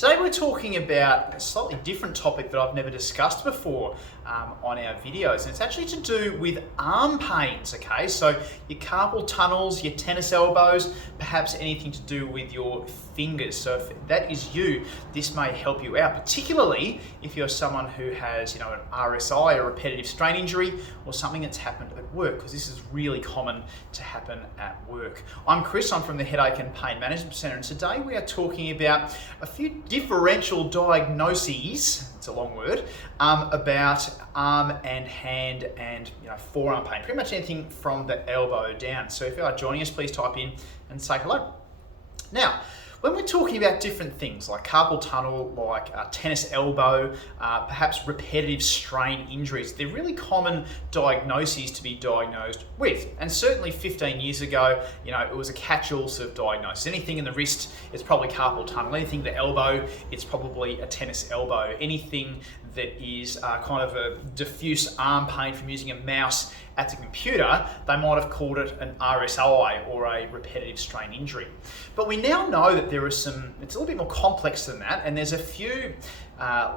Today we're talking about a slightly different topic that I've never discussed before on our videos, and it's actually to do with arm pains, okay? So your carpal tunnels, your tennis elbows, perhaps anything to do with your fingers. So if that is you, this may help you out, particularly if you're someone who has, an RSI, a repetitive strain injury, or something that's happened at work, because this is really common to happen at work. I'm Chris, I'm from the Headache and Pain Management Centre, and today we are talking about a few differential diagnoses, it's a long word, about arm and hand and forearm pain, pretty much anything from the elbow down. So if you are joining us, please type in and say hello. Now, when we're talking about different things like carpal tunnel, like tennis elbow, perhaps repetitive strain injuries, they're really common diagnoses to be diagnosed with. And certainly 15 years ago, it was a catch-all sort of diagnosis. Anything in the wrist, it's probably carpal tunnel. Anything in the elbow, it's probably a tennis elbow. Anything that is kind of a diffuse arm pain from using a mouse at the computer, they might have called it an RSI or a repetitive strain injury. But we now know that there are it's a little bit more complex than that, and there's a few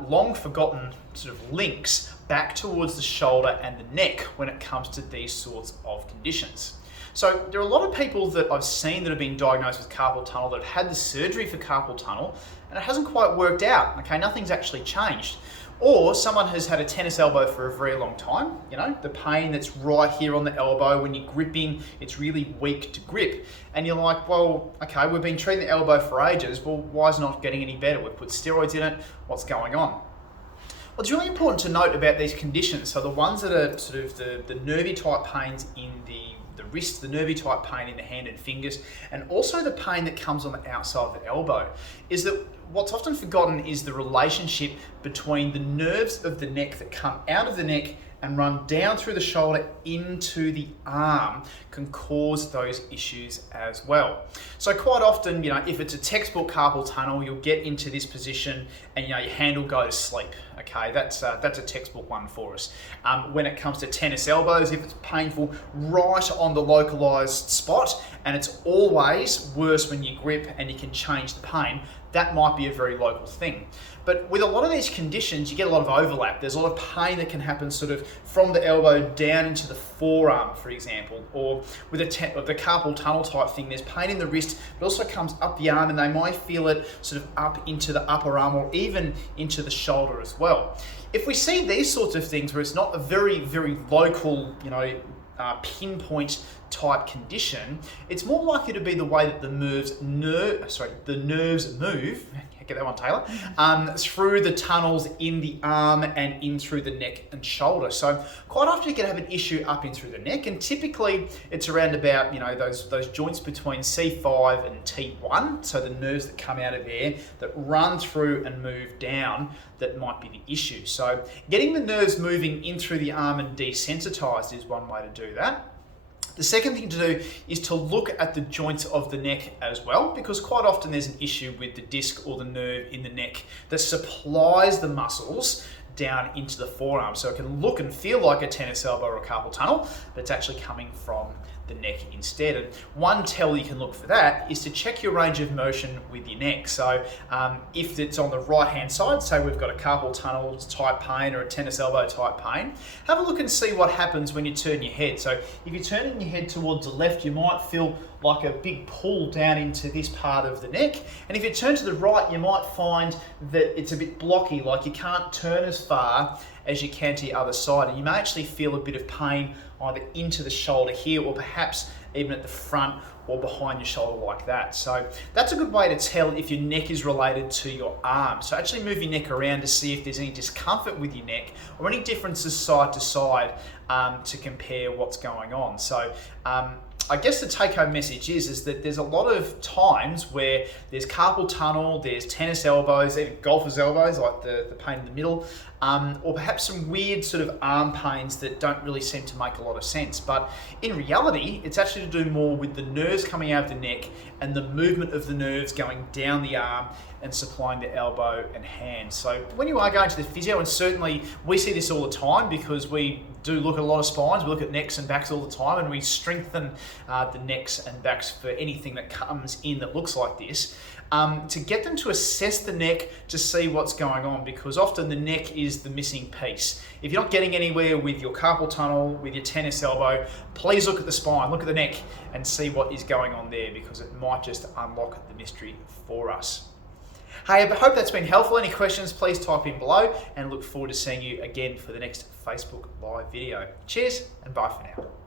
long forgotten sort of links back towards the shoulder and the neck when it comes to these sorts of conditions. So there are a lot of people that I've seen that have been diagnosed with carpal tunnel that have had the surgery for carpal tunnel and it hasn't quite worked out, okay? Nothing's actually changed. Or someone has had a tennis elbow for a very long time, the pain that's right here on the elbow when you're gripping, it's really weak to grip. And you're like, well, okay, we've been treating the elbow for ages, well, why is it not getting any better? We've put steroids in it, what's going on? Well, it's really important to note about these conditions. So the ones that are sort of the nervy type pains in the wrist, the nervy type pain in the hand and fingers, and also the pain that comes on the outside of the elbow, is that what's often forgotten is the relationship between the nerves of the neck that come out of the neck and run down through the shoulder into the arm can cause those issues as well. So quite often, if it's a textbook carpal tunnel, you'll get into this position and your hand will go to sleep. Okay, that's a textbook one for us. When it comes to tennis elbows, if it's painful right on the localized spot and it's always worse when you grip and you can change the pain, that might be a very local thing. But with a lot of these conditions, you get a lot of overlap. There's a lot of pain that can happen sort of from the elbow down into the forearm, for example, or with the carpal tunnel type thing, there's pain in the wrist, but also comes up the arm and they might feel it sort of up into the upper arm or even into the shoulder as well. If we see these sorts of things where it's not a very, very local, pinpoint type condition, it's more likely to be the way that the nerves move, get that one, Taylor, through the tunnels in the arm and in through the neck and shoulder. So quite often you can have an issue up in through the neck, and typically it's around about, those joints between C5 and T1, so the nerves that come out of there that run through and move down, that might be the issue. So getting the nerves moving in through the arm and desensitized is one way to do that. The second thing to do is to look at the joints of the neck as well, because quite often there's an issue with the disc or the nerve in the neck that supplies the muscles down into the forearm. So it can look and feel like a tennis elbow or a carpal tunnel, but it's actually coming from the neck instead. And one tell you can look for that is to check your range of motion with your neck. So if it's on the right hand side, say we've got a carpal tunnel type pain or a tennis elbow type pain, have a look and see what happens when you turn your head. So if you're turning your head towards the left, you might feel like a big pull down into this part of the neck. And if you turn to the right, you might find that it's a bit blocky, like you can't turn as far as you can to the other side. And you may actually feel a bit of pain either into the shoulder here or perhaps even at the front or behind your shoulder like that. So that's a good way to tell if your neck is related to your arm. So actually move your neck around to see if there's any discomfort with your neck or any differences side to side to compare what's going on. So I guess the take-home message is that there's a lot of times where there's carpal tunnel, there's tennis elbows, even golfer's elbows, like the pain in the middle, or perhaps some weird sort of arm pains that don't really seem to make a lot of sense. But in reality, it's actually to do more with the nerves coming out of the neck and the movement of the nerves going down the arm and supplying the elbow and hand. So when you are going to the physio, and certainly we see this all the time because we do look at a lot of spines, we look at necks and backs all the time, and we strengthen the necks and backs for anything that comes in that looks like this. to get them to assess the neck to see what's going on, because often the neck is the missing piece. If you're not getting anywhere with your carpal tunnel, with your tennis elbow, please look at the spine, look at the neck and see what is going on there, because it might just unlock the mystery for us. Hey, I hope that's been helpful. Any questions, please type in below, and look forward to seeing you again for the next Facebook Live video. Cheers and bye for now.